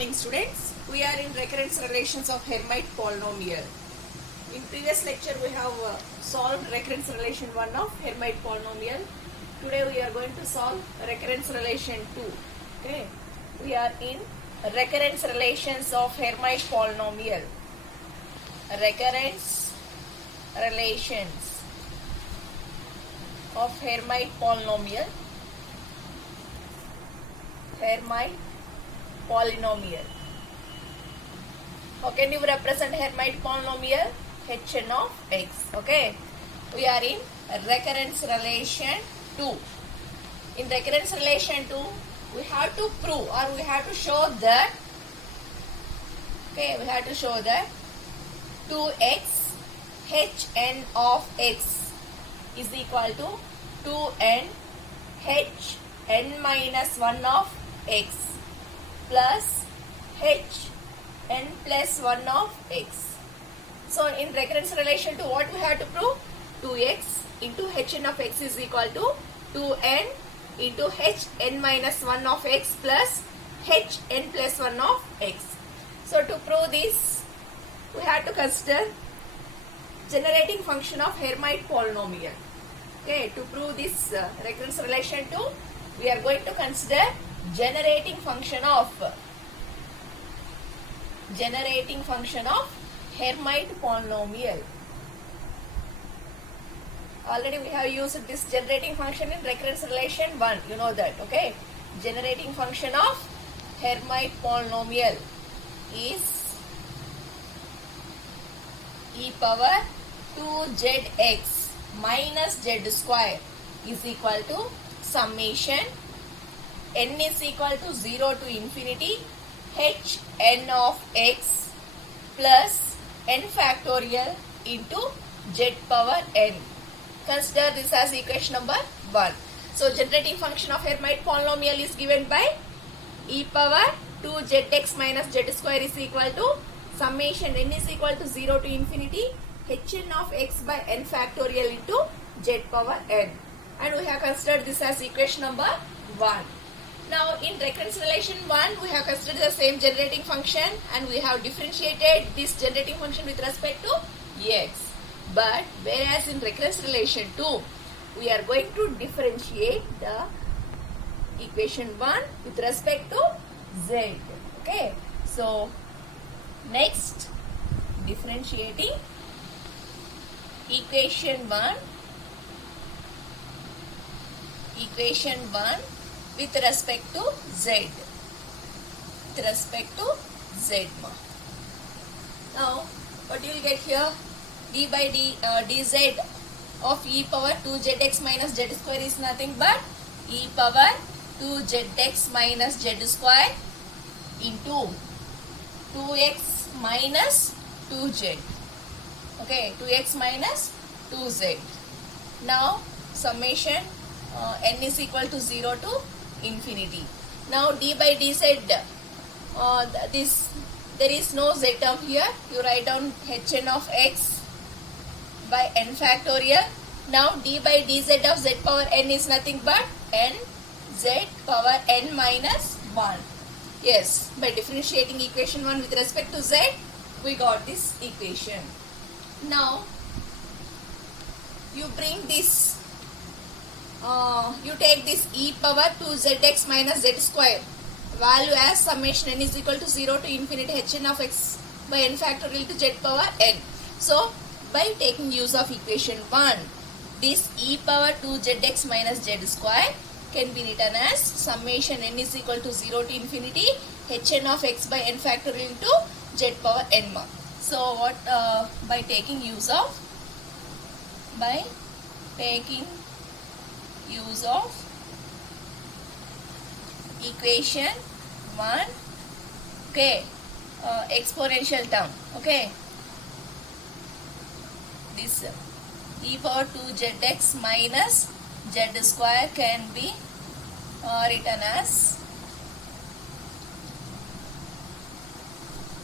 Morning students, we are in recurrence relations of Hermite polynomial. In previous lecture we have solved recurrence relation 1 of Hermite polynomial. Today we are going to solve recurrence relation 2. Okay, we are in recurrence relations of Hermite polynomial. Recurrence relations of Hermite polynomial. Hermite polynomial. How can you represent Hermite polynomial? Hn of x. Okay. We are in recurrence relation 2. In recurrence relation 2, we have to prove or we have to show that, okay, we have to show that 2x Hn of x is equal to 2n Hn minus 1 of x plus Hn plus 1 of x. So in recurrence relation to what we have to prove? 2x into Hn of x is equal to 2n into Hn minus 1 of x plus Hn plus 1 of x. So to prove this, we have to consider generating function of Hermite polynomial. Okay, to prove this recurrence relation 2, we are going to consider generating function of Hermite polynomial. Already we have used this generating function in recurrence relation 1. You know that, okay? Generating function of Hermite polynomial is e power 2zx minus z square is equal to summation n is equal to 0 to infinity Hn of x plus n factorial into z power n. Consider this as equation number 1. So generating function of Hermite polynomial is given by e power 2zx minus z square is equal to summation n is equal to 0 to infinity Hn of x by n factorial into z power n. And we have considered this as equation number 1. Now in recurrence relation 1, we have considered the same generating function and we have differentiated this generating function with respect to x. But whereas in recurrence relation 2, we are going to differentiate the equation 1 with respect to z. Okay. So next, differentiating equation 1 with respect to z. With respect to z. Now, what you will get here? D by dz of e power 2zx minus z square is nothing but e power 2zx minus z square into 2x minus 2z. Okay, 2x minus 2z. Now, summation n is equal to 0 to infinity. Now d by dz, there is no z term here. You write down Hn of x by n factorial. Now d by dz of z power n is nothing but n z power n minus 1. Yes, by differentiating equation 1 with respect to z, we got this equation. Now you bring this, you take this e power 2zx minus z square value as summation n is equal to 0 to infinity Hn of x by n factorial to z power n. So by taking use of equation 1, this e power 2zx minus z square can be written as summation n is equal to 0 to infinity Hn of x by n factorial into z power n. So what, by taking use of equation 1, okay, exponential term, okay, this e power 2zx minus z square can be written as,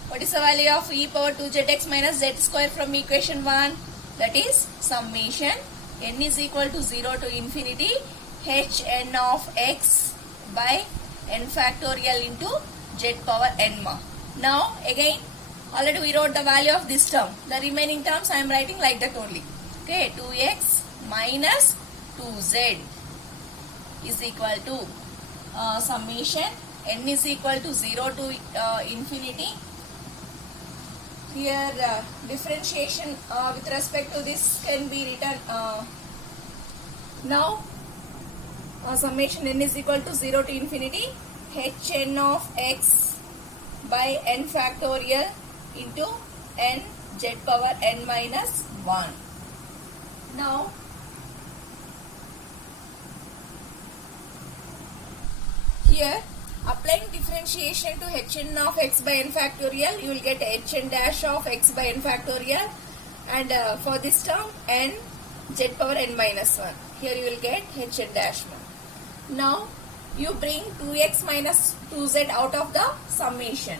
what is the value of e power 2zx minus z square from equation 1? That is summation n is equal to 0 to infinity Hn of x by n factorial into z power n ma. Now again already we wrote the value of this term. The remaining terms I am writing like that only. Okay, 2x minus 2z is equal to summation n is equal to 0 to infinity. Here differentiation with respect to this can be written now summation n is equal to 0 to infinity hn of x by n factorial into n z power n minus 1. Now here applying differentiation to hn of x by n factorial, you will get hn dash of x by n factorial, and for this term n z power n minus 1. Here you will get hn dash 1. Now you bring 2x minus 2z out of the summation.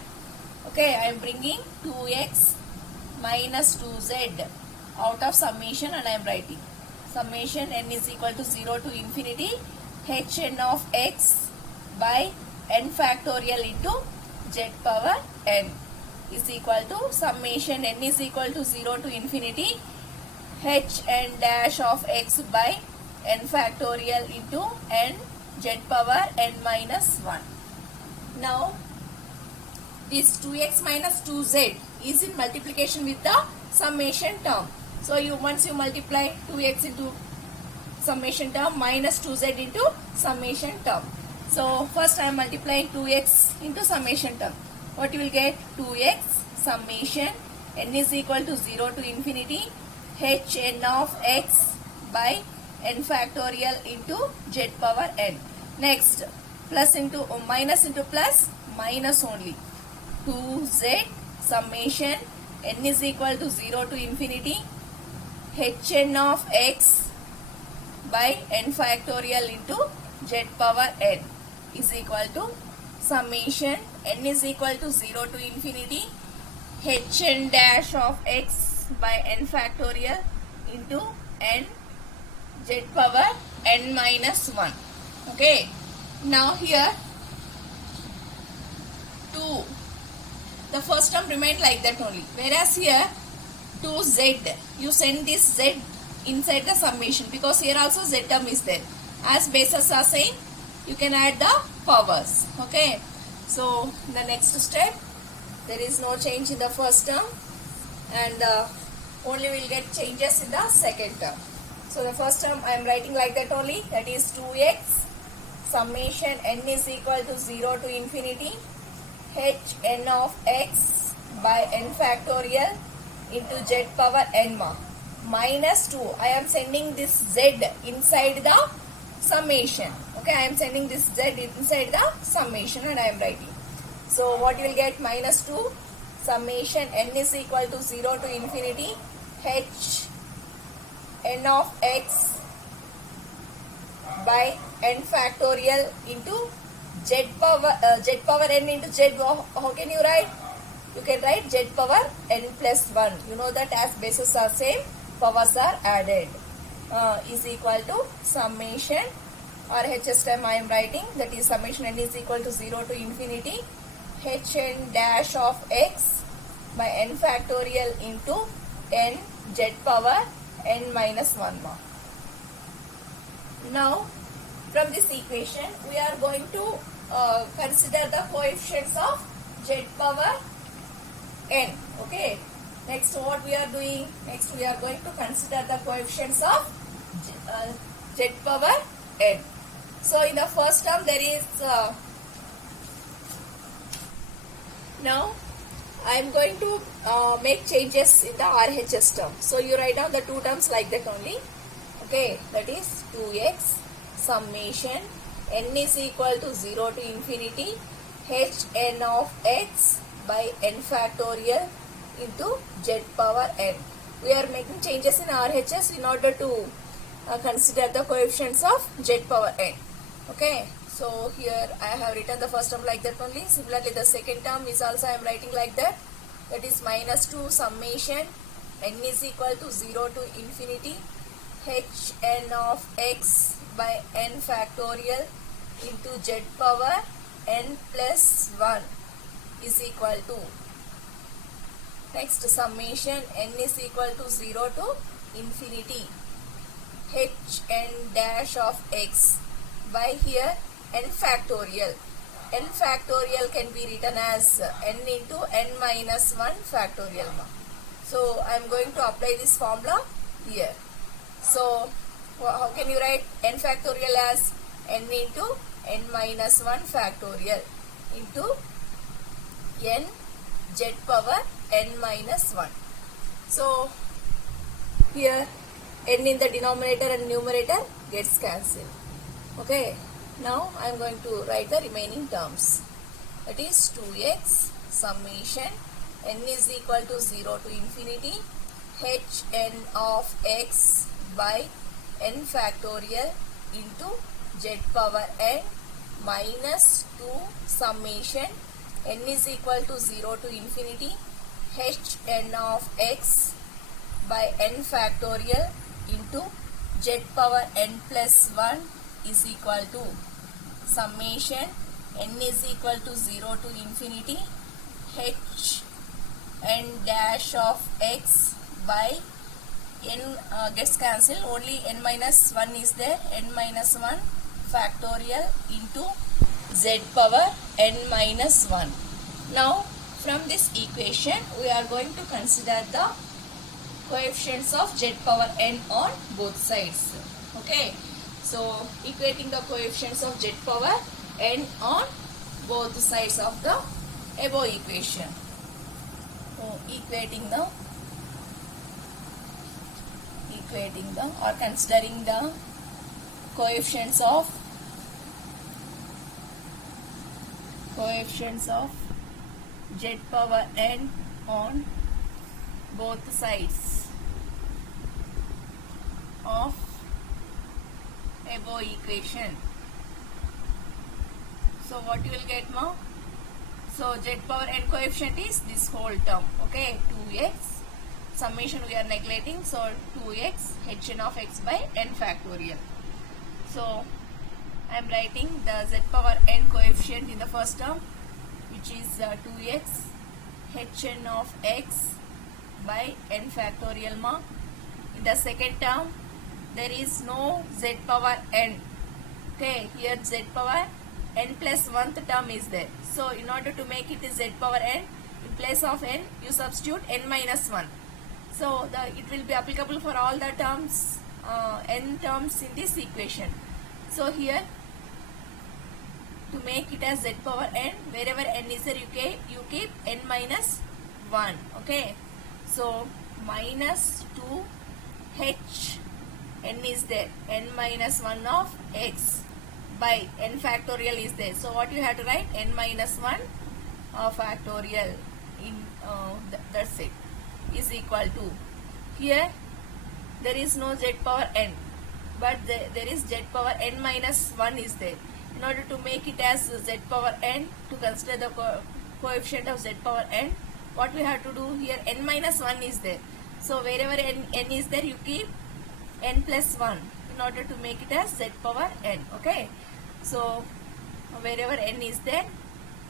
Okay, I am bringing 2x minus 2z out of summation and I am writing summation n is equal to 0 to infinity hn of x by n factorial into z power n is equal to summation n is equal to 0 to infinity hn dash of x by n factorial into n z power n minus 1. Now this 2x minus 2z is in multiplication with the summation term. So once you multiply 2x into summation term minus 2z into summation term. So first I am multiplying 2x into summation term. What you will get? 2x summation n is equal to 0 to infinity hn of x by n factorial into z power n. Next plus into minus into plus minus only. 2z summation n is equal to 0 to infinity hn of x by n factorial into z power n is equal to summation n is equal to 0 to infinity hn dash of x by n factorial into n z power n minus 1. Okay, now here 2, the first term remained like that only, whereas here 2z, you send this z inside the summation because here also z term is there. As bases are same, you can add the powers. Okay, so the next step, there is no change in the first term and only will get changes in the second term. So the first term I am writing like that only, that is 2x summation n is equal to 0 to infinity hn of x by n factorial into z power n minus 2. I am sending this z inside the summation. Okay, I am sending this z inside the summation and I am writing. So what you will get? Minus 2 summation n is equal to 0 to infinity h n of x by n factorial into z power n into z. How can you write? You can write z power n plus 1. You know that as bases are same, powers are added. Is equal to summation RHS term I am writing, that is summation n is equal to 0 to infinity hn dash of x by n factorial into n z power n minus 1 more. Now from this equation we are going to consider the coefficients of z power n. Okay, next what we are doing? Next we are going to consider the coefficients of z power n. So in the first term there is now I am going to make changes in the RHS term. So you write down the two terms like that only. Okay, that is 2x summation n is equal to 0 to infinity hn of x by n factorial into z power n. We are making changes in RHS in order to consider the coefficients of z power n. Okay, so here I have written the first term like that only. Similarly the second term is also I am writing like that. That is minus 2 summation n is equal to 0 to infinity hn of x by n factorial into z power n plus 1 is equal to, next summation n is equal to 0 to infinity h n dash of x by here n factorial. N factorial can be written as n into n minus 1 factorial. So I am going to apply this formula here. So how can you write n factorial as n into n minus 1 factorial into n z power n minus 1. So here n in the denominator and numerator gets cancelled. Okay, now I am going to write the remaining terms. That is 2x summation n is equal to 0 to infinity h n of x by n factorial into z power n minus 2 summation n is equal to 0 to infinity h n of x by n factorial into z power n plus 1 is equal to summation n is equal to 0 to infinity h n dash of x by n gets cancelled, only n minus 1 is there, n minus 1 factorial into z power n minus 1. Now from this equation we are going to consider the coefficients of z power n on both sides. Okay, so equating the coefficients of z power n on both sides of the above equation. So equating the or considering the coefficients of z power n on both sides of above equation. So what you will get now? So z power n coefficient is this whole term. Okay, 2x summation we are neglecting, so 2x h n of x by n factorial. So I am writing the z power n coefficient in the first term, which is 2x h n of x by n factorial mark. In the second term there is no z power n. Okay, here z power n plus 1th term is there. So in order to make it z power n, in place of n you substitute n minus 1. So it will be applicable for all the terms, n terms in this equation. So here to make it as z power n, wherever n is there you keep n minus 1. Okay, so minus 2 h n is there, n minus 1 of x by n factorial is there. So what you have to write? N minus 1 factorial in that's it, is equal to, here there is no z power n, but there is z power n minus 1 is there. In order to make it as z power n, to consider the coefficient of z power n, what we have to do here? N minus 1 is there. So wherever n is there you keep n plus 1 in order to make it as z power n. Okay, so wherever n is there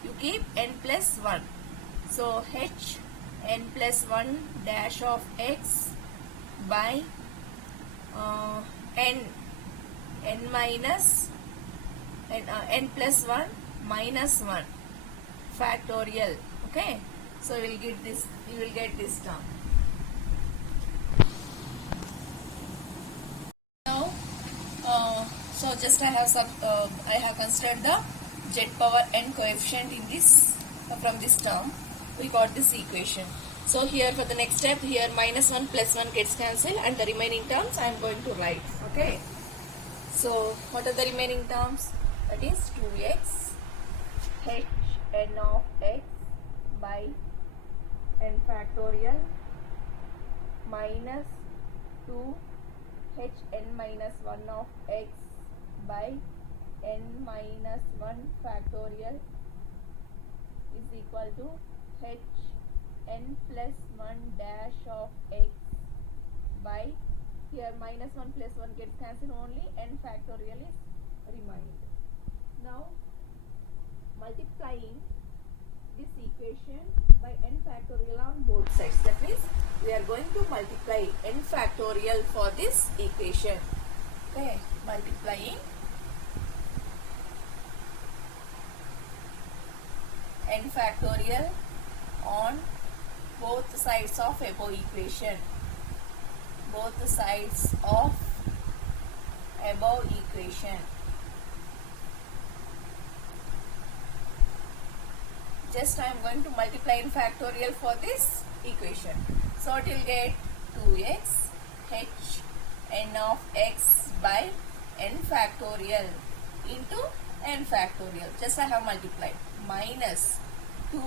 you keep n plus 1. So h n plus 1 dash of x by n minus n plus 1 minus 1 factorial. Okay, so you will get this term. Now so just I have considered the z power n coefficient in this from this term. We got this equation. So here for the next step, here minus 1 plus 1 gets cancelled and the remaining terms I am going to write. Okay, so what are the remaining terms? That is 2x h n of x by n factorial minus 2 h n minus 1 of x by n minus 1 factorial is equal to h n plus 1 dash of x by, here minus 1 plus 1 gets cancelled, only n factorial is remained. Now multiplying this equation by n factorial on both sides. That means we are going to multiply n factorial for this equation. Okay, multiplying n factorial on both sides of above equation. Both sides of above equation. Just I am going to multiply in factorial for this equation. So it will get 2x h n of x by n factorial into n factorial. Just I have multiplied. Minus 2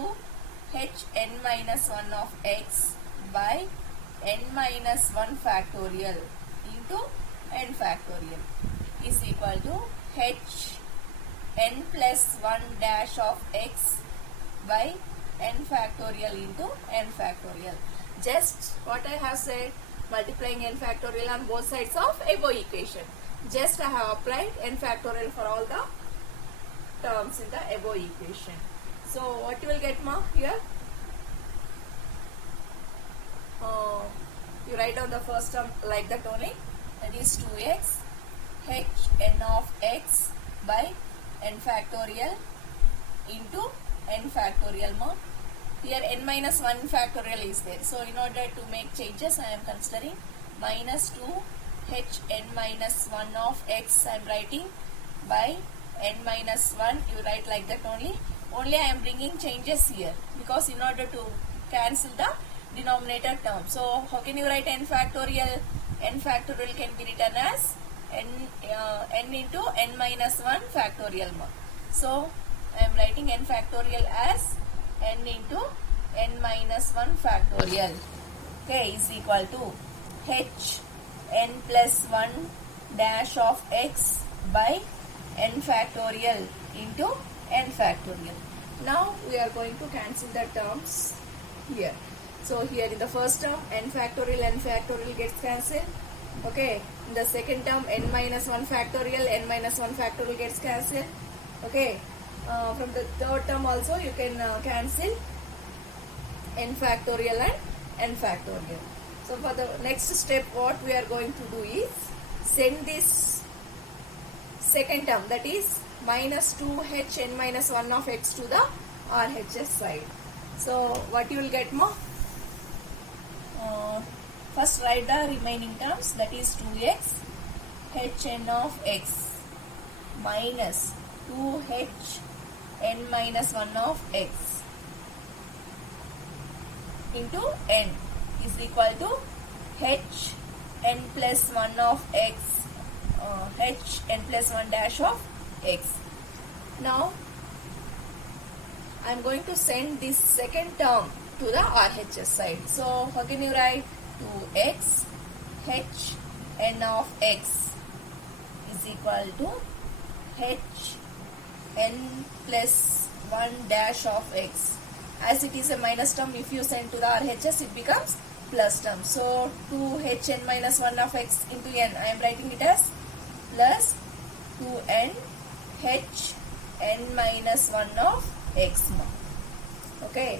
h n minus 1 of x by n minus 1 factorial into n factorial is equal to h n plus 1 dash of x by n factorial into n factorial. Just what I have said, multiplying n factorial on both sides of above equation. Just I have applied n factorial for all the terms in the above equation. So what you will get here? You write down the first term like that only. That is 2x h n of x by n factorial into n factorial Here n minus 1 factorial is there. So in order to make changes, I am considering minus 2 h n minus 1 of x I am writing by n minus 1. You write like that only. Only I am bringing changes here because in order to cancel the denominator term. So how can you write n factorial? N factorial can be written as n into n minus 1 factorial So I am writing n factorial as n into n minus 1 factorial. Okay, is equal to h n plus 1 dash of x by n factorial into n factorial. Now we are going to cancel the terms here. So here in the first term n factorial gets cancelled. Okay, in the second term n minus 1 factorial gets cancelled. Okay, from the third term also you can cancel n factorial and n factorial. So for the next step what we are going to do is send this second term, that is minus 2h n minus 1 of x to the RHS side. So what you will get first write the remaining terms, that is 2x h n of x minus 2h n minus 1 of x into n is equal to h n plus 1 of x h n plus 1 dash of x. Now I am going to send this second term to the RHS side. So how can you write 2x h n of x is equal to h n plus 1 dash of x. As it is a minus term, if you send to the RHS it becomes plus term. So 2h n minus 1 of x into n, I am writing it as plus 2n h n minus 1 of x. Okay,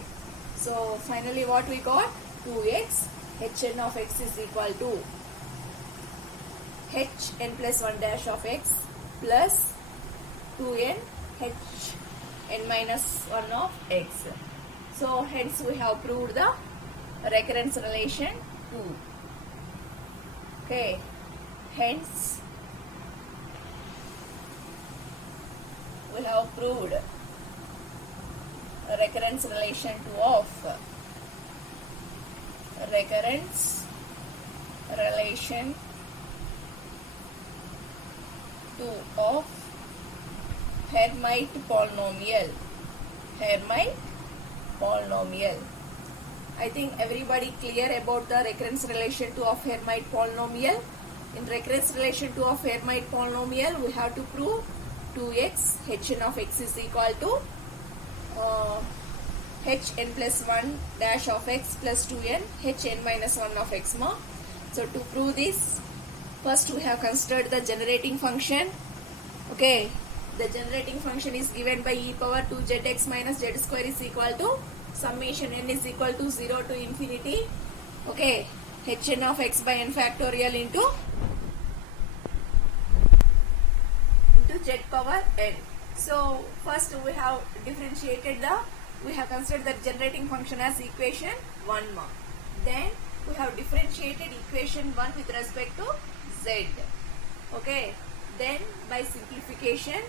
so finally what we got? 2x h n of x is equal to h n plus 1 dash of x plus 2n h n minus 1 of x. So hence we have proved the recurrence relation 2. Okay, hence we have proved recurrence relation 2 of recurrence relation 2 of Hermite polynomial. Hermite polynomial. I think everybody clear about the recurrence relation 2 of Hermite polynomial. In recurrence relation 2 of Hermite polynomial, we have to prove 2x h n of x is equal to h n plus 1 dash of x plus 2n h n minus 1 of x more. So to prove this, first we have considered the generating function. Okay, the generating function is given by e power 2zx minus z square is equal to summation n is equal to 0 to infinity, okay, hn of x by n factorial into z power n. So first we have differentiated we have considered the generating function as equation 1 mark. Then we have differentiated equation 1 with respect to z. Okay. Then by simplification,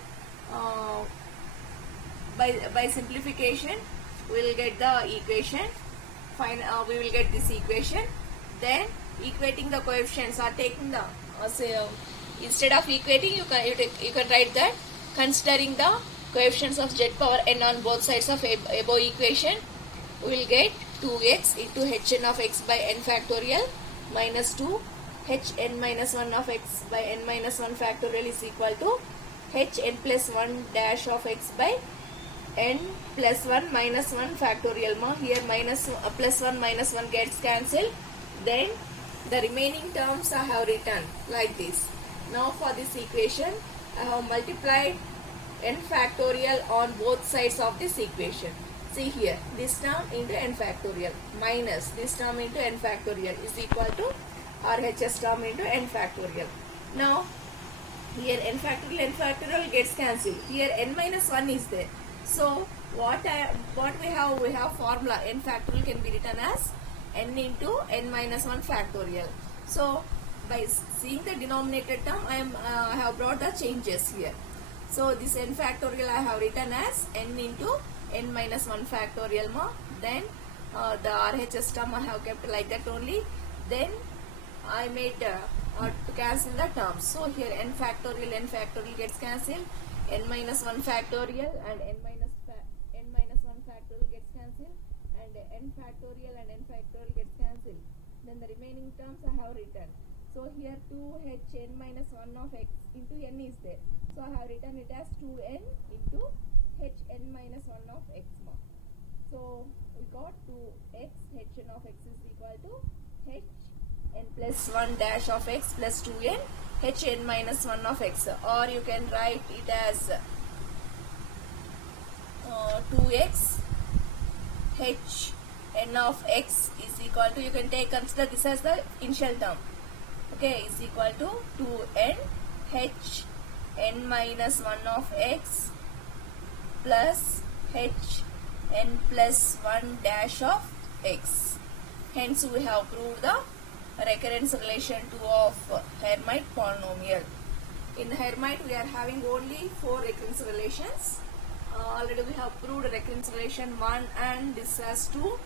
we will get the equation. Fine. We will get this equation. Then equating the coefficients or taking the instead of equating, you can write that considering the coefficients of z power n on both sides of above equation, we will get 2x into hn of x by n factorial minus 2 hn minus 1 of x by n minus 1 factorial is equal to hn plus 1 dash of x by n plus 1 minus 1 factorial. Here plus 1 minus 1 gets cancelled. Then the remaining terms I have written like this. Now for this equation, I have multiplied n factorial on both sides of this equation. See here, this term into n factorial minus this term into n factorial is equal to RHS term into n factorial. Now here n factorial gets cancelled. Here n minus 1 is there. So what we have formula n factorial can be written as n into n minus 1 factorial. So by seeing the denominator term, I have brought the changes here. So this n factorial I have written as n into n minus 1 factorial more. Then the RHS term I have kept like that only. Then I made to cancel the terms. So here n factorial gets cancelled. N minus 1 factorial and n minus 1 factorial gets cancelled. And n factorial and n factorial gets cancelled. Then the remaining terms I have written. So here 2hn minus 1 of x into n is there. So I have written it as 2n into hn minus 1 of x more. So we got 2x hn of x is equal to hn plus 1 dash of x plus 2n hn minus 1 of x. Or you can write it as 2x hn of x is equal to, you can consider this as the initial term. Okay, is equal to 2n hn minus 1 of x plus hn plus 1 dash of x. Hence we have proved the recurrence relation 2 of Hermite polynomial. In Hermite we are having only 4 recurrence relations. Already we have proved recurrence relation 1 and this as 2.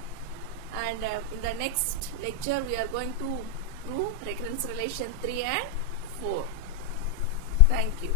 And in the next lecture we are going to prove recurrence relation 3 and 4. Thank you.